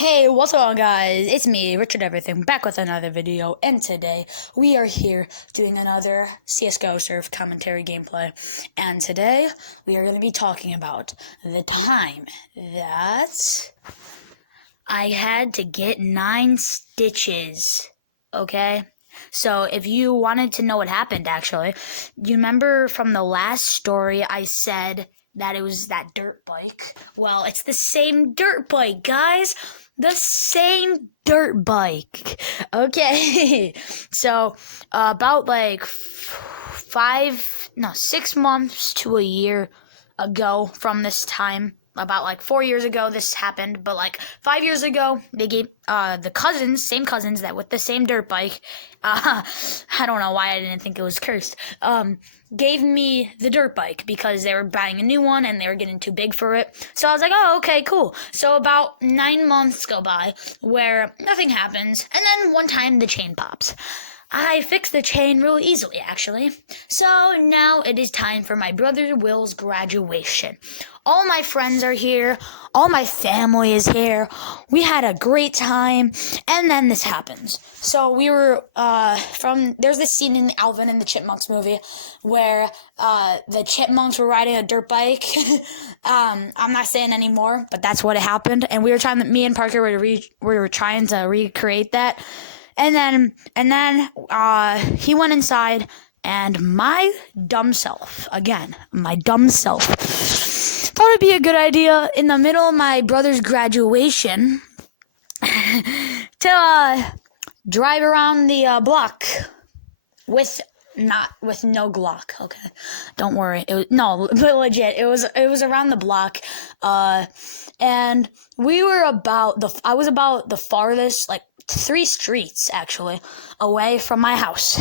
Hey, what's going on, guys? It's me, Richard Everything, back with another video, and today we are here doing another CSGO surf commentary gameplay. And today we are going to be talking about the time that I had to get 9 stitches, okay? So if you wanted to know what happened, actually, you remember from the last story I said that it was that dirt bike? Well, it's the same dirt bike, guys. The same dirt bike. Okay. So, about like 6 months to a year ago from this time, about like 4 years ago this happened, but like 5 years ago they gave the same cousins that with the same dirt bike, I don't know why I didn't think it was cursed, gave me the dirt bike because they were buying a new one and they were getting too big for it. So I was like, oh, okay, cool. So about 9 months go by where nothing happens, and then one time the chain pops. I fixed the chain really easily, actually. So now it is time for my brother Will's graduation. All my friends are here. All my family is here. We had a great time. And then this happens. So we were, there's this scene in the Alvin and the Chipmunks movie where the chipmunks were riding a dirt bike. I'm not saying anymore, but that's what happened. And me and Parker were trying to recreate that. And then he went inside, and my dumb self, thought it'd be a good idea in the middle of my brother's graduation to drive around the block with no Glock. Okay, don't worry. But legit. It was around the block, and I was about the farthest, like 3 streets actually away from my house.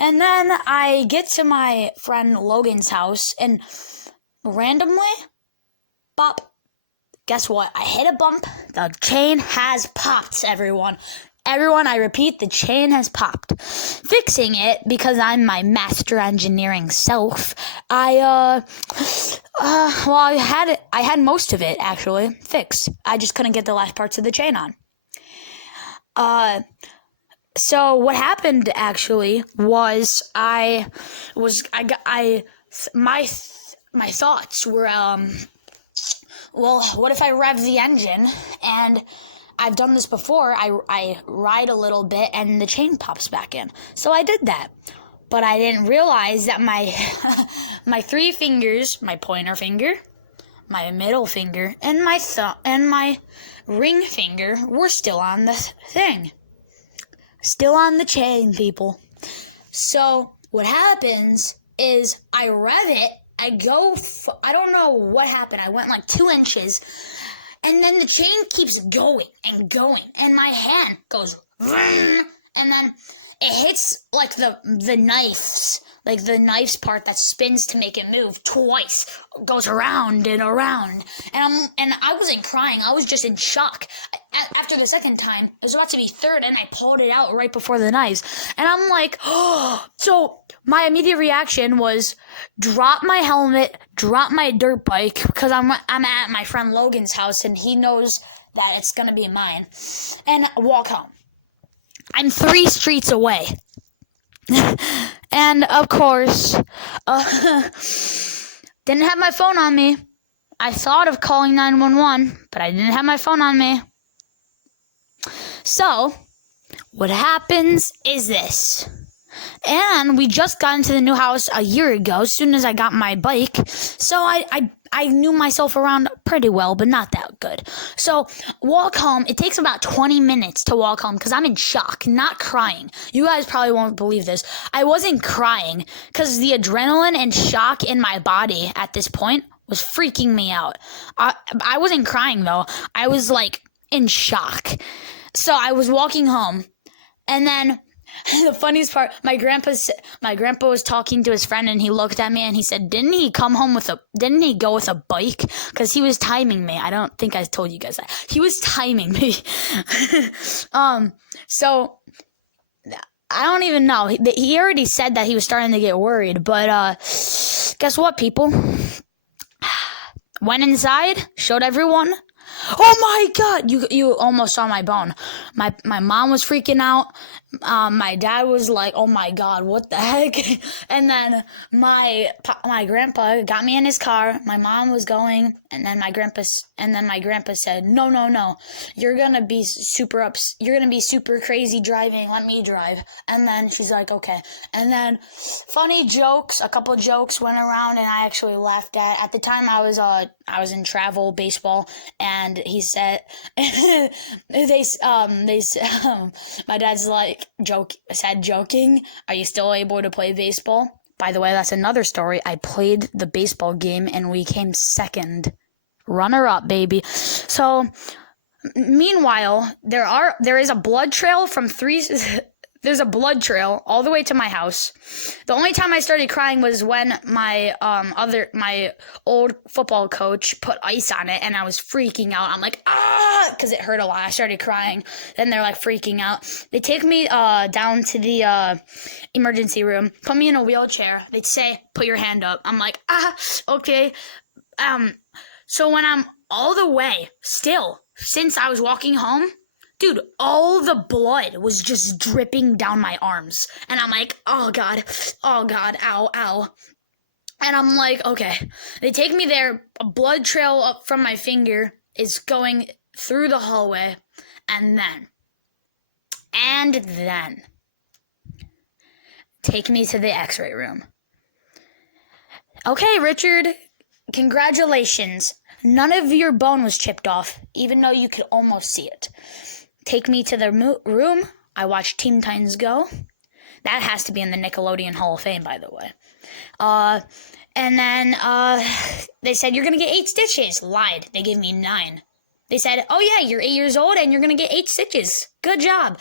And then I get to my friend Logan's house, and randomly, bop, guess what? I hit a bump. The chain has popped, everyone. I repeat, the chain has popped. Fixing it, because I'm my master engineering self, I had most of it actually fixed. I just couldn't get the last parts of the chain on. So what happened actually was my thoughts were, well, what if I rev the engine? And I've done this before. I ride a little bit and the chain pops back in. So I did that. But I didn't realize that my 3 fingers, my pointer finger, my middle finger, and my thumb and my ring finger were still on the thing. Still on the chain, people. So what happens is I rev it, I don't know what happened. I went like 2 inches, and then the chain keeps going and going, and my hand goes, vroom, and then it hits like the knives. Like the knife's part that spins to make it move twice, goes around and around. And I wasn't crying, I was just in shock. After the second time, it was about to be third, and I pulled it out right before the knives. And I'm like, oh. So my immediate reaction was drop my helmet, drop my dirt bike, because I'm at my friend Logan's house, and he knows that it's gonna be mine, and walk home. I'm 3 streets away. And of course, didn't have my phone on me. I thought of calling 911, but I didn't have my phone on me. So, what happens is this. And we just got into the new house a year ago, as soon as I got my bike. So I knew myself around pretty well, but not that good. So walk home. It takes about 20 minutes to walk home because I'm in shock, not crying. You guys probably won't believe this. I wasn't crying because the adrenaline and shock in my body at this point was freaking me out. I wasn't crying though. I was like in shock. So I was walking home, and then the funniest part, my grandpa was talking to his friend, and he looked at me and he said, didn't he go with a bike? Because he was timing me. I don't think I told you guys that. He was timing me. So I don't even know. He already said that he was starting to get worried, but guess what, people? Went inside, showed everyone. Oh my God! You almost saw my bone. My mom was freaking out. My dad was like, "Oh my God, what the heck?" And then my grandpa got me in his car. My mom was going, and then my grandpa said, "No, no, no, you're gonna be you're gonna be super crazy driving. Let me drive." And then she's like, "Okay." And then a couple jokes went around, and I actually laughed at. At the time, I was in travel baseball, and he said, my dad's like joking, "Are you still able to play baseball?" By the way, that's another story. I played the baseball game and we came second, runner up, baby. So meanwhile, there is a blood trail from three. There's a blood trail all the way to my house. The only time I started crying was when my old football coach put ice on it, and I was freaking out. I'm like, because it hurt a lot. I started crying. Then they're like freaking out. They take me down to the emergency room, put me in a wheelchair. They'd say, "Put your hand up." I'm like, okay. So when I'm all the way still, since I was walking home, dude, all the blood was just dripping down my arms. And I'm like, oh God, ow, ow. And I'm like, okay. They take me there. A blood trail up from my finger is going through the hallway. And then take me to the x-ray room. "Okay, Richard, congratulations. None of your bone was chipped off, even though you could almost see it. Take me to the room. I watched Teen Titans Go." That has to be in the Nickelodeon Hall of Fame, by the way. And then they said, "You're going to get 8 stitches. Lied. They gave me 9. They said, "Oh yeah, you're 8 years old and you're going to get 8 stitches. Good job."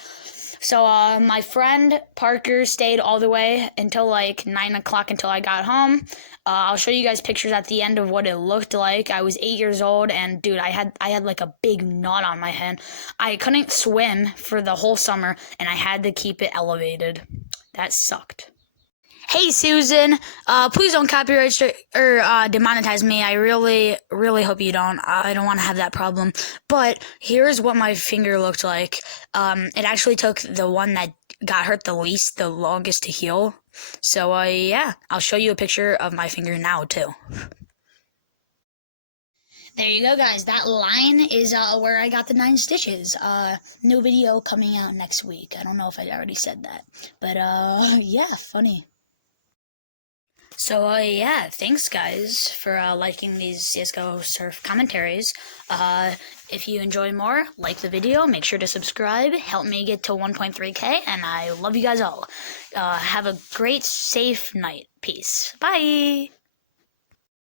So my friend Parker stayed all the way until like 9 o'clock until I got home. I'll show you guys pictures at the end of what it looked like. I was 8 years old, and dude, I had like a big knot on my head. I couldn't swim for the whole summer, and I had to keep it elevated. That sucked. Hey Susan, please don't copyright or demonetize me. I really, really hope you don't. I don't want to have that problem. But here's what my finger looked like. It actually took the one that got hurt the least, the longest to heal. So yeah, I'll show you a picture of my finger now too. There you go, guys. That line is where I got the 9 stitches. New video coming out next week. I don't know if I already said that, but yeah, funny. So, yeah, thanks, guys, for liking these CSGO surf commentaries. If you enjoy more, like the video, make sure to subscribe, help me get to 1.3K, and I love you guys all. Have a great, safe night. Peace. Bye!